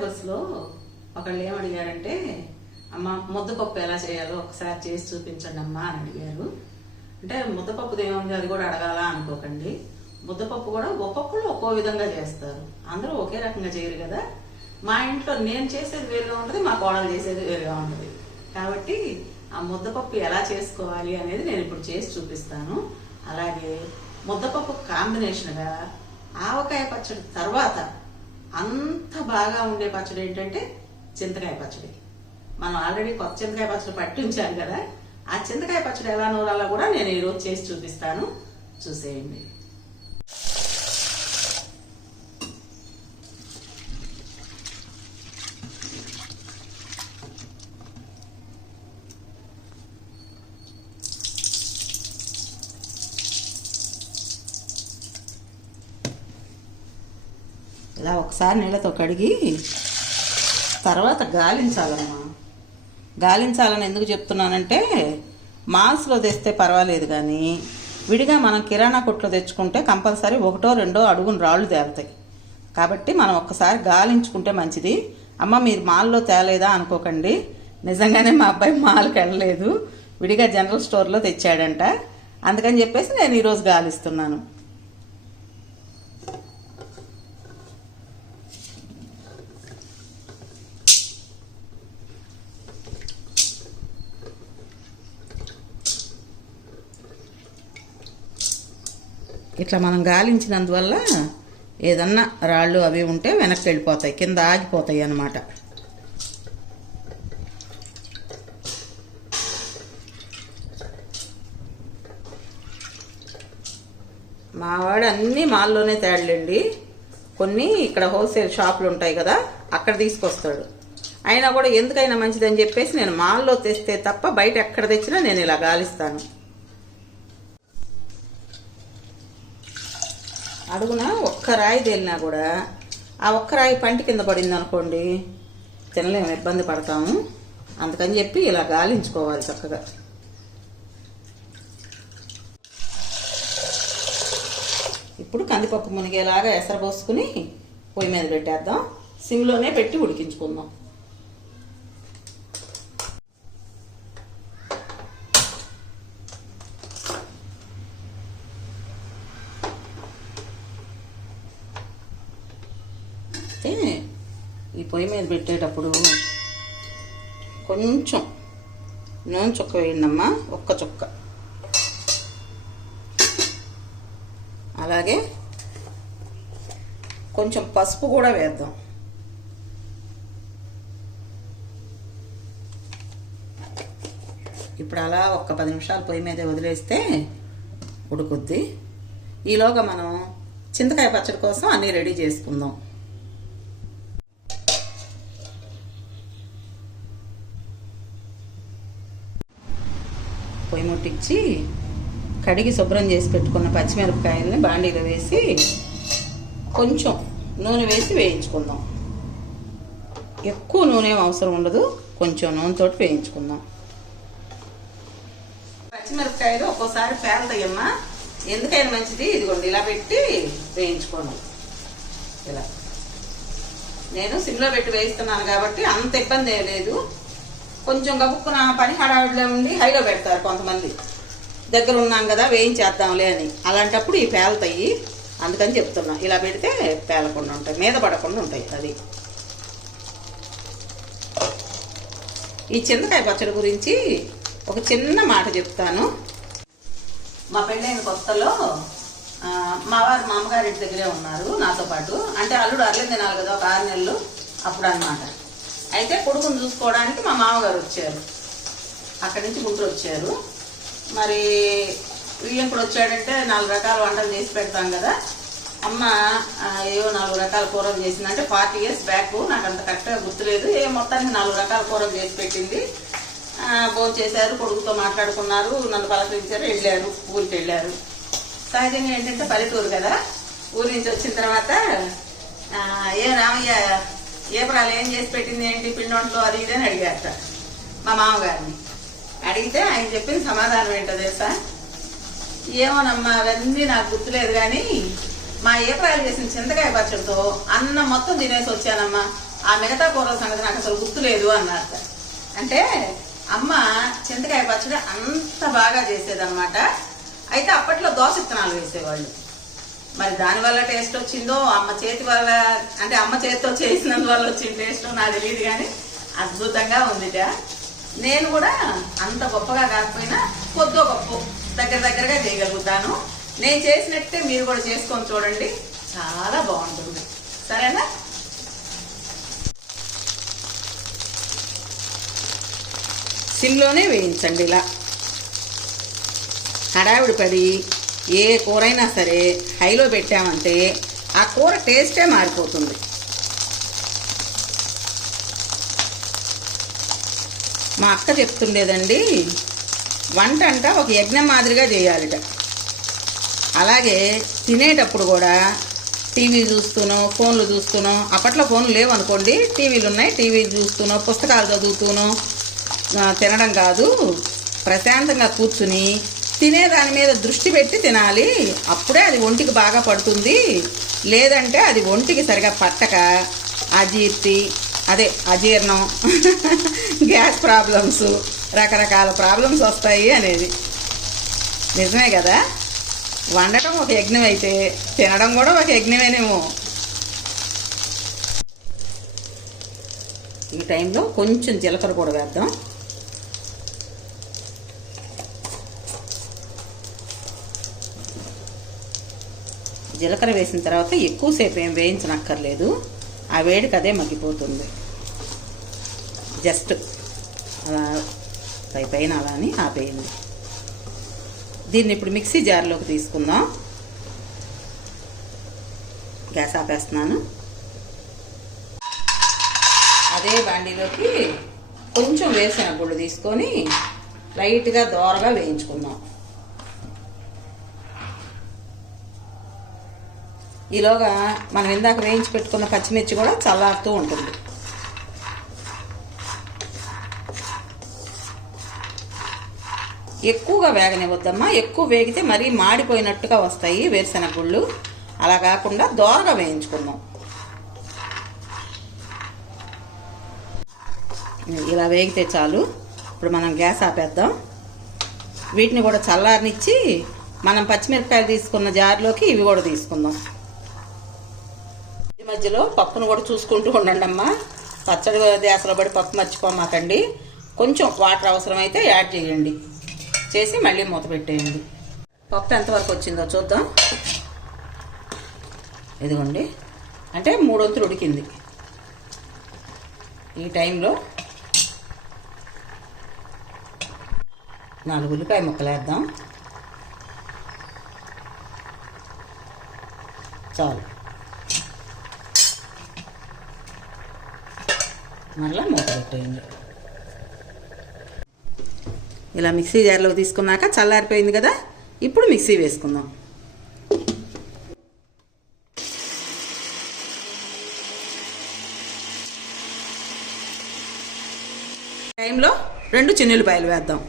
బస్సులో ఒకళ్ళు ఏమడిగారంటే అమ్మ ముద్దపప్పు ఎలా చేయాలో ఒకసారి చేసి చూపించండి అమ్మా అని అడిగారు. అంటే ముద్దపప్పుది ఏముంది? అది కూడా అడగాలా అనుకోకండి. ముద్దపప్పు కూడా ఒక్కొక్కళ్ళు ఒక్కో విధంగా చేస్తారు. అందరూ ఒకే రకంగా చేయరు కదా. మా ఇంట్లో నేను చేసేది వేరుగా ఉంటుంది మా కోడలు చేసేది వేరుగా ఉంటుంది. కాబట్టి ఆ ముద్దపప్పు ఎలా చేసుకోవాలి అనేది నేను ఇప్పుడు చేసి చూపిస్తాను. అలాగే ముద్దపప్పు కాంబినేషన్గా ఆవకాయ పచ్చడి తర్వాత అంత బాగా ఉండే పచ్చడి ఏంటంటే చింతకాయ పచ్చడి. మనం ఆల్రెడీ కొత్త చింతకాయ పచ్చడి పట్టించాను కదా. ఆ చింతకాయ పచ్చడి ఎలా నూరాలో కూడా నేను ఈరోజు చేసి చూపిస్తాను. చూసేయండి. ఇలా ఒకసారి నీళ్ళతో కడిగి తర్వాత గాలించాలమ్మా. గాలించాలని ఎందుకు చెప్తున్నానంటే మాల్స్లో తెస్తే పర్వాలేదు కానీ విడిగా మనం కిరాణా కొట్లో తెచ్చుకుంటే కంపల్సరీ ఒకటో రెండో అడుగున రాళ్ళు తేలుతాయి. కాబట్టి మనం ఒక్కసారి గాలించుకుంటే మంచిది. అమ్మ మీరు మాల్లో తేలేదా అనుకోకండి. నిజంగానే మా అబ్బాయి మాల్కి వెళ్ళలేదు. విడిగా జనరల్ స్టోర్లో తెచ్చాడంట. అందుకని చెప్పేసి నేను ఈరోజు గాలిస్తున్నాను. ఇట్లా మనం గాలించినందువల్ల ఏదన్నా రాళ్ళు అవి ఉంటే వెనక్కి వెళ్ళిపోతాయి కింద ఆగిపోతాయి అన్నమాట. మావాడు అన్నీ మాల్లోనే తేడలేండి. కొన్ని ఇక్కడ హోల్సేల్ షాపులు ఉంటాయి కదా అక్కడ తీసుకొస్తాడు. అయినా కూడా ఎందుకైనా మంచిదని చెప్పేసి నేను మాల్లో తెస్తే తప్ప బయట ఎక్కడ తెచ్చినా నేను ఇలా గాలిస్తాను. అడుగున ఒక్క రాయి తేలినా కూడా ఆ ఒక్క రాయి పంటి కింద పడింది అనుకోండి తినలేము ఇబ్బంది పడతాము అందుకని చెప్పి ఇలా గాలించుకోవాలి చక్కగా. ఇప్పుడు కందిపప్పు మునిగేలాగా ఎసరు పోసుకుని పొయ్యి మీద పెట్టేద్దాం. సిమ్లోనే పెట్టి ఉడికించుకుందాం అయితే ఈ పొయ్యి మీద పెట్టేటప్పుడు కొంచెం నూనె చుక్క వేయండమ్మా. ఒక్క చుక్క. అలాగే కొంచెం పసుపు కూడా వేద్దాం. ఇప్పుడు అలా ఒక్క పది నిమిషాలు పొయ్యి మీద వదిలేస్తే ఉడుకుద్ది. ఈలోగా మనం చింతకాయ పచ్చడి కోసం అన్నీ రెడీ చేసుకుందాం. కొట్టించి కడిగి శుభ్రం చేసి పెట్టుకున్న పచ్చిమిరపకాయలని బాండీలో వేసి కొంచెం నూనె వేసి వేయించుకుందాం. ఎక్కువ నూనె అవసరం ఉండదు కొంచెం నూనెతోటి వేయించుకుందాం. పచ్చిమిరపకాయలు ఒక్కోసారి పేలుతాయమ్మా. ఎందుకైనా మంచిది ఇదిగోండి ఇలా పెట్టి వేయించుకోండి. ఇలా. నేను సిమ్లో పెట్టి వేయిస్తున్నాను కాబట్టి అంత ఇబ్బంది లేదు. కొంచెం గబుక్కున పని హడావిడిలో ఉండి హైలో పెడతారు కొంతమంది. దగ్గర ఉన్నాం కదా వేయించేద్దాంలే అని. అలాంటప్పుడు ఈ పేలుతాయి. అందుకని చెప్తున్నా. ఇలా పెడితే పేలకుండా ఉంటాయి మీద పడకుండా ఉంటాయి అది ఈ చింతకాయ పచ్చడి గురించి ఒక చిన్న మాట చెప్తాను. మా పెళ్ళైన కొత్తలో మా వారు మా దగ్గరే ఉన్నారు నాతో పాటు. అంటే అల్లుడు అర్లే తినాలి కదా ఒక ఆరు నెలలు అప్పుడు అన్నమాట అయితే కొడుకుని చూసుకోవడానికి మా మామగారు వచ్చారు. అక్కడి నుంచి గుంటూరు వచ్చారు. మరి ఇప్పుడు వచ్చాడంటే నాలుగు రకాల వంటలు చేసి పెడతాం కదా. అమ్మ ఏవో నాలుగు రకాల కూరలు చేసిందంటే ఫార్టీ ఇయర్స్ బ్యాక్ నాకు అంత కరెక్ట్గా గుర్తులేదు. ఏ మొత్తానికి నాలుగు రకాల కూరలు చేసి పెట్టింది. భోజనం చేశారు కొడుకుతో మాట్లాడుకున్నారు నన్ను పలకరించారు వెళ్ళారు ఊరికి వెళ్ళారు. సహజంగా ఏంటంటే పల్లెటూరు కదా. ఊరి నుంచి వచ్చిన తర్వాత ఏ రామయ్య ఏపరాలు ఏం చేసి పెట్టింది ఏంటి? పిండొంట్లో అది ఇది అని అడిగారట మా మామగారిని. అడిగితే ఆయన చెప్పిన సమాధానం ఏంటో తెలుసా? ఏమోనమ్మా అవన్నీ నాకు గుర్తులేదు కానీ మా ఏప్రాలు చేసిన చింతకాయ పచ్చడితో అన్నం మొత్తం తినేసి వచ్చానమ్మా. ఆ మిగతా కూరల సంగతి నాకు అసలు గుర్తులేదు అన్నారు అంటే అమ్మ చింతకాయ పచ్చడి అంత బాగా చేసేదన్నమాట. అయితే అప్పట్లో దోశ విత్తనాలు వేసేవాళ్ళు. మరి దాని వల్ల టేస్ట్ వచ్చిందో అమ్మ చేతి వల్ల అంటే అమ్మ చేతితో చేసినందువల్ల వచ్చిన టేస్ట్ నాకు తెలియదు కానీ అద్భుతంగా ఉందిట నేను కూడా అంత గొప్పగా కాకపోయినా కొద్దో గొప్ప దగ్గర దగ్గరగా చేయగలుగుతాను. నేను చేసినట్టే మీరు కూడా చేసుకొని చూడండి. చాలా బాగుంటుంది. సరేనా? సిమ్లోనే వేయించండి ఇలా. హడావిడి పడి. ఏ కూరైనా సరే హైలో పెట్టామంటే ఆ కూర టేస్టే మారిపోతుంది. మా అక్క చెప్తుండేదండి వంట అంట ఒక యజ్ఞం మాదిరిగా చేయాలిట. అలాగే తినేటప్పుడు కూడా టీవీ చూస్తూనో ఫోన్లు చూస్తూనో అప్పట్లో ఫోన్లు లేవు అనుకోండి టీవీలు ఉన్నాయి టీవీ చూస్తూనో పుస్తకాలు చదువుతూనో తినడం కాదు ప్రశాంతంగా కూర్చుని తినే దాని మీద దృష్టి పెట్టి తినాలి. అప్పుడే అది ఒంటికి బాగా పడుతుంది. లేదంటే అది ఒంటికి సరిగా పట్టక అజీర్తి అదే అజీర్ణం గ్యాస్ ప్రాబ్లమ్స్ రకరకాల ప్రాబ్లమ్స్ వస్తాయి అనేది. నిజమే కదా? వండటం ఒక యజ్ఞం అయితే తినడం కూడా ఒక యజ్ఞమేనేమో. ఈ టైంలో కొంచెం జీలకర్ర కూడా వేద్దాం. జీలకర్ర వేసిన తర్వాత ఎక్కువసేపు ఏం వేయించనక్కర్లేదు. ఆ వేడికి అదే మగ్గిపోతుంది. జస్ట్ అలా పై పైన అలా అని ఆపేయండి. దీన్ని ఇప్పుడు మిక్సీ జార్లోకి తీసుకుందాం. గ్యాస్ ఆపేస్తున్నాను. అదే బాండీలోకి కొంచెం వేసిన గుళ్ళు తీసుకొని లైట్గా దోరగా వేయించుకుందాం. ఈలోగా మనం ఇందాక వేయించి పెట్టుకున్న పచ్చిమిర్చి కూడా చల్లారుతూ ఉంటుంది. ఎక్కువగా వేగనివ్వద్దమ్మా. ఎక్కువ వేగితే మరీ మాడిపోయినట్టుగా వస్తాయి వేరుశెనగ గుళ్ళు అలా కాకుండా దోరగా వేయించుకుందాం. ఇలా వేగితే చాలు. ఇప్పుడు మనం గ్యాస్ ఆపేద్దాం. వీటిని కూడా చల్లారనిచ్చి మనం పచ్చిమిరపకాయలు తీసుకున్న జార్లోకి ఇవి కూడా తీసుకుందాం. మధ్యలో పప్పును కూడా చూసుకుంటూ ఉండండి అమ్మ పచ్చడి దేశలో పడి పప్పు మర్చిపోమాకండి. కొంచెం వాటర్ అవసరమైతే యాడ్ చేయండి. చేసి మళ్ళీ మూత పెట్టేయండి. పప్పు ఎంతవరకు వచ్చిందో చూద్దాం. ఇదిగోండి. అంటే మూడొంతులు ఉడికింది. ఈ టైంలో నాలుగు ఉల్లిపాయ ముక్కలు వేద్దాం చాలు. మరలా మూత పెట్టేయండి ఇలా మిక్సీ జార్లోకి తీసుకున్నాక చల్లారిపోయింది కదా ఇప్పుడు మిక్సీ వేసుకుందాం. టైంలో రెండు చిన్నులపాయలు వేద్దాం.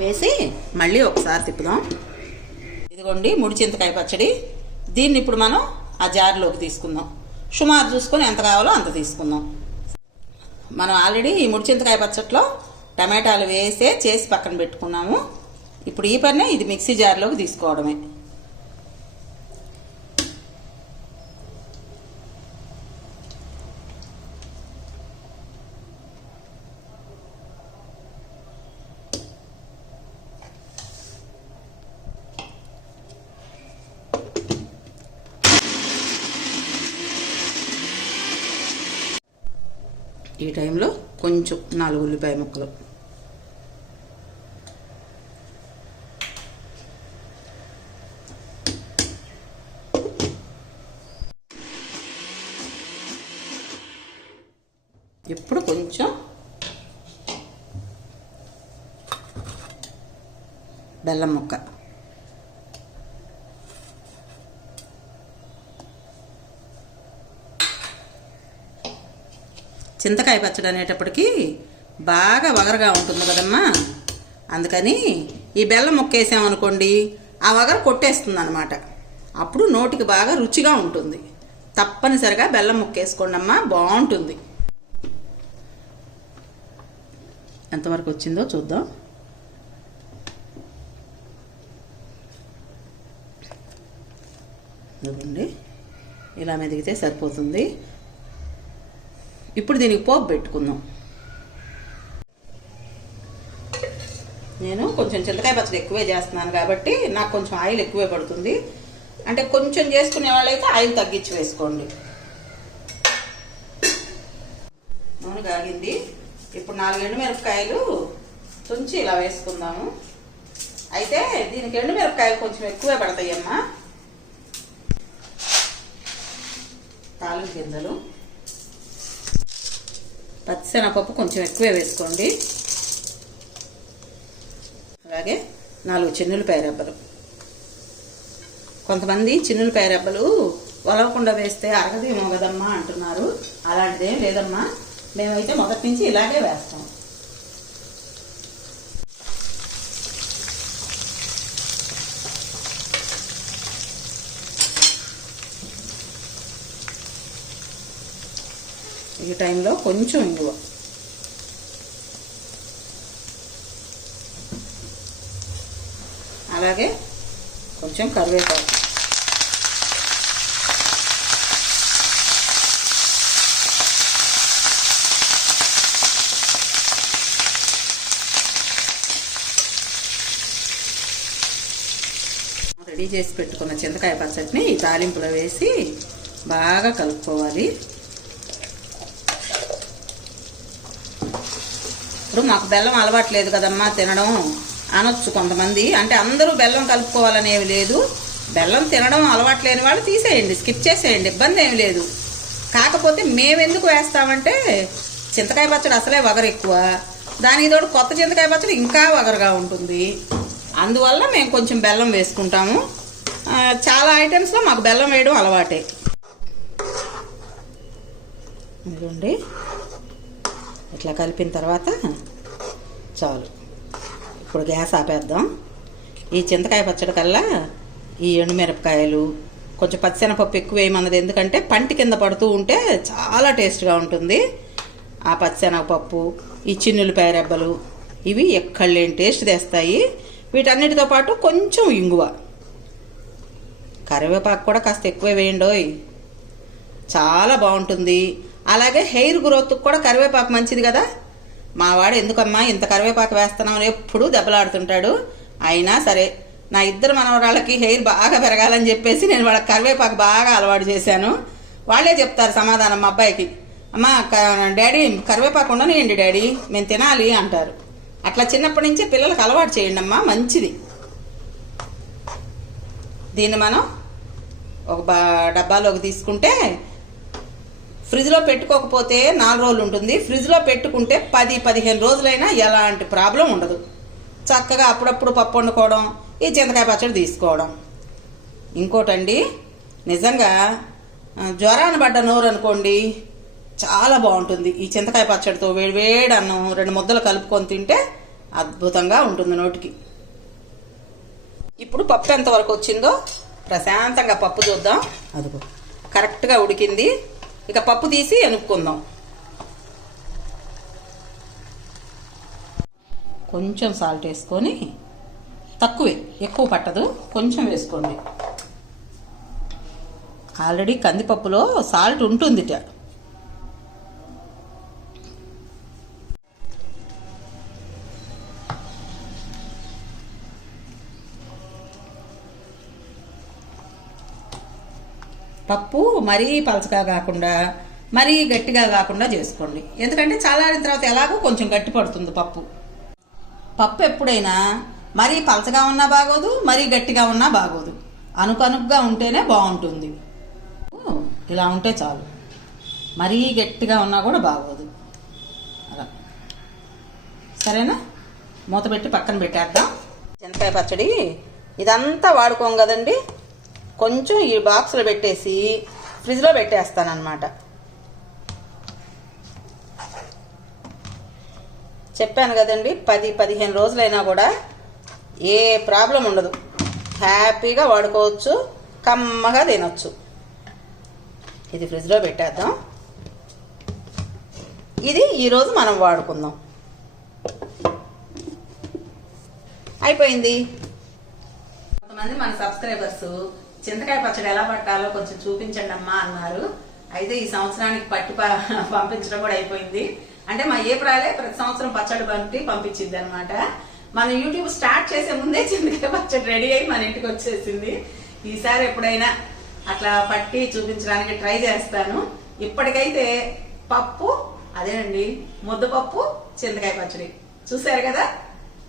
వేసి మళ్ళీ ఒకసారి తిప్పుదాం. ఇదిగోండి ముడి చింతకాయ పచ్చడి. దీన్ని ఇప్పుడు మనం ఆ జార్లోకి తీసుకుందాం. సుమారు చూసుకొని ఎంత కావాలో అంత తీసుకుందాం. మనం ఆల్రెడీ ఈ ముడిచింతకాయ పచ్చట్లో టమాటాలు వేసే చేసి పక్కన పెట్టుకున్నాము. ఇప్పుడు ఈ పనే ఇది మిక్సీ జార్లోకి తీసుకోవడమే ఈ టైంలో కొంచెం నాలుగు ఉల్లిపాయ ముక్కలు. ఇప్పుడు కొంచెం బెల్లం ముక్క. చింతకాయ పచ్చడి అనేటప్పటికి బాగా వగరగా ఉంటుంది కదమ్మా. అందుకని ఈ బెల్లం మొక్కేసామనుకోండి ఆ వగర కొట్టేస్తుంది అనమాట అప్పుడు నోటికి బాగా రుచిగా ఉంటుంది. తప్పనిసరిగా బెల్లం ముక్కేసుకోండి అమ్మా బాగుంటుంది. ఎంతవరకు వచ్చిందో చూద్దాం. ఇదిగోండి ఇలా మెదిగితే సరిపోతుంది. ఇప్పుడు దీనికి పోపు పెట్టుకుందాం. నేను కొంచెం చింతకాయ పచ్చడి ఎక్కువే చేస్తున్నాను కాబట్టి నాకు కొంచెం ఆయిల్ ఎక్కువే పడుతుంది. అంటే కొంచెం చేసుకునే వాళ్ళైతే ఆయిల్ తగ్గించి వేసుకోండి. నూనె కాగింది. ఇప్పుడు నాలుగు ఎండుమిరపకాయలు తుంచి ఇలా వేసుకుందాము. అయితే దీనికి ఎండుమిరపకాయలు కొంచెం ఎక్కువే పడతాయమ్మా. తాలింపు గింజలు. పచ్చిశనగపప్పు కొంచెం ఎక్కువే వేసుకోండి. అలాగే నాలుగు చిన్నులపాయ రెబ్బలు. కొంతమంది చిన్నులపాయ రెబ్బలు వలవకుండా వేస్తే అరగదేమో కదమ్మా అంటున్నారు. అలాంటిదేం లేదమ్మా. మేమైతే మొదటి నుంచి ఇలాగే వేస్తాం. ఈ టైంలో కొంచెం ఇంగువ. అలాగే కొంచెం కరివేపాకు. రెడీ చేసి పెట్టుకున్న చింతకాయ పచ్చడిని ఈ తాలింపులో వేసి బాగా కలుపుకోవాలి. ఇప్పుడు మాకు బెల్లం అలవాట్లేదు కదమ్మా తినడం అనొచ్చు కొంతమంది. అంటే అందరూ బెల్లం కలుపుకోవాలనేవి లేదు. బెల్లం తినడం అలవాటు లేని వాళ్ళు తీసేయండి స్కిప్ చేసేయండి ఇబ్బంది ఏమి లేదు. కాకపోతే మేమెందుకు వేస్తామంటే చింతకాయ పచ్చడి అసలే వగరు ఎక్కువ. దానికి తోడు కొత్త చింతకాయ పచ్చడి ఇంకా వగరుగా ఉంటుంది. అందువల్ల మేము కొంచెం బెల్లం వేసుకుంటాము. చాలా ఐటమ్స్లో మాకు బెల్లం వేయడం అలవాటే. ఇదిగోండి. ఇట్లా కలిపిన తర్వాత చాలు. ఇప్పుడు గ్యాస్ ఆపేద్దాం. ఈ చింతకాయ పచ్చడి కల్లా ఈ ఎండుమిరపకాయలు కొంచెం పచ్చిశనగపప్పు ఎక్కువ వేయమన్నది ఎందుకంటే పంటి కింద పడుతూ ఉంటే చాలా టేస్ట్గా ఉంటుంది. ఆ పచ్చిశనగపప్పు ఈ చిన్నులపాయ రెబ్బలు ఇవి ఎక్కడలేని టేస్ట్ తెస్తాయి. వీటన్నిటితో పాటు కొంచెం ఇంగువ. కరివేపాకు కూడా కాస్త ఎక్కువ వేయండి చాలా బాగుంటుంది. అలాగే హెయిర్ గ్రోత్ కూడా కరివేపాకు మంచిది కదా? మా వాడు ఎందుకమ్మా ఇంత కరివేపాకు వేస్తున్నామని ఎప్పుడూ దెబ్బలాడుతుంటాడు. అయినా సరే నా ఇద్దరు మనవరాళ్ళకి హెయిర్ బాగా పెరగాలని చెప్పేసి నేను వాళ్ళకి కరివేపాకు బాగా అలవాటు చేశాను. వాళ్ళే చెప్తారు సమాధానం మా అబ్బాయికి. అమ్మా డాడీ కరివేపాకు ఉండనియండి డాడీ? మేము తినాలి అంటారు. అట్లా చిన్నప్పటి నుంచే పిల్లలకు అలవాటు చేయండి అమ్మా మంచిది. దీన్ని మనం ఒక బా- డబ్బాలోకి తీసుకుంటే ఫ్రిడ్జ్లో పెట్టుకోకపోతే నాలుగు రోజులు ఉంటుంది. ఫ్రిడ్జ్లో పెట్టుకుంటే పది పదిహేను రోజులైనా ఎలాంటి ప్రాబ్లం ఉండదు. చక్కగా అప్పుడప్పుడు పప్పు వండుకోవడం ఈ చింతకాయ పచ్చడి తీసుకోవడం. ఇంకోటండి నిజంగా జ్వరాన్ని పడ్డ నోరు అనుకోండి చాలా బాగుంటుంది. ఈ చింతకాయ పచ్చడితో వేడి వేడి అన్నం రెండు ముద్దలు కలుపుకొని తింటే అద్భుతంగా ఉంటుంది నోటికి. ఇప్పుడు పప్పు ఎంతవరకు వచ్చిందో ప్రశాంతంగా పప్పు చూద్దాం. అదిగో. కరెక్ట్గా ఉడికింది. ఇక పప్పు తీసి ఎనుక్కుందాం. కొంచెం సాల్ట్ వేసుకొని తక్కువే ఎక్కువ పట్టదు కొంచెం వేసుకోండి. ఆల్రెడీ కందిపప్పులో సాల్ట్ ఉంటుందిట. పప్పు మరీ పలచగా కాకుండా మరీ గట్టిగా కాకుండా చేసుకోండి. ఎందుకంటే చల్లారిన తర్వాత ఎలాగో కొంచెం గట్టి పడుతుంది పప్పు. పప్పు ఎప్పుడైనా మరీ పలచగా ఉన్నా బాగోదు మరీ గట్టిగా ఉన్నా బాగోదు. అనుకనుగ్గా ఉంటేనే బాగుంటుంది. ఇలా ఉంటే చాలు. మరీ గట్టిగా ఉన్నా కూడా బాగోదు. అలా. సరేనా? మూత పెట్టి పక్కన పెట్టేద్దాం. చింతకాయ పచ్చడి. ఇదంతా వాడుకోం కదండి. కొంచెం ఈ బాక్స్లో పెట్టేసి ఫ్రిడ్జ్లో పెట్టేస్తానన్నమాట. చెప్పాను కదండి పది పదిహేను రోజులైనా కూడా ఏ ప్రాబ్లం ఉండదు. హ్యాపీగా వాడుకోవచ్చు కమ్మగా తినొచ్చు. ఇది ఫ్రిడ్జ్లో పెట్టేద్దాం. ఇది ఈరోజు మనం వాడుకుందాం. అయిపోయింది. కొంతమంది మన సబ్స్క్రైబర్స్ చింతకాయ పచ్చడి ఎలా పట్టాలో కొంచెం చూపించండి అమ్మా అన్నారు. అయితే ఈ సంవత్సరానికి పట్టి పంపించడం కూడా అయిపోయింది. అంటే మా ఏప్రాలే ప్రతి సంవత్సరం పచ్చడి పంపి పంపించింది అనమాట మన యూట్యూబ్ స్టార్ట్ చేసే ముందే చింతకాయ పచ్చడి రెడీ అయి మన ఇంటికి వచ్చేసింది. ఈసారి ఎప్పుడైనా అట్లా పట్టి చూపించడానికి ట్రై చేస్తాను. ఇప్పటికైతే పప్పు అదేనండి ముద్దపప్పు చింతకాయ పచ్చడి. చూసారు కదా?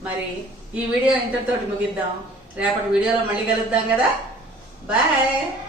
మరి ఈ వీడియో ఇంతటితోటి ముగిద్దాం. రేపటి వీడియోలో మళ్ళీ కలుద్దాం కదా? Bye.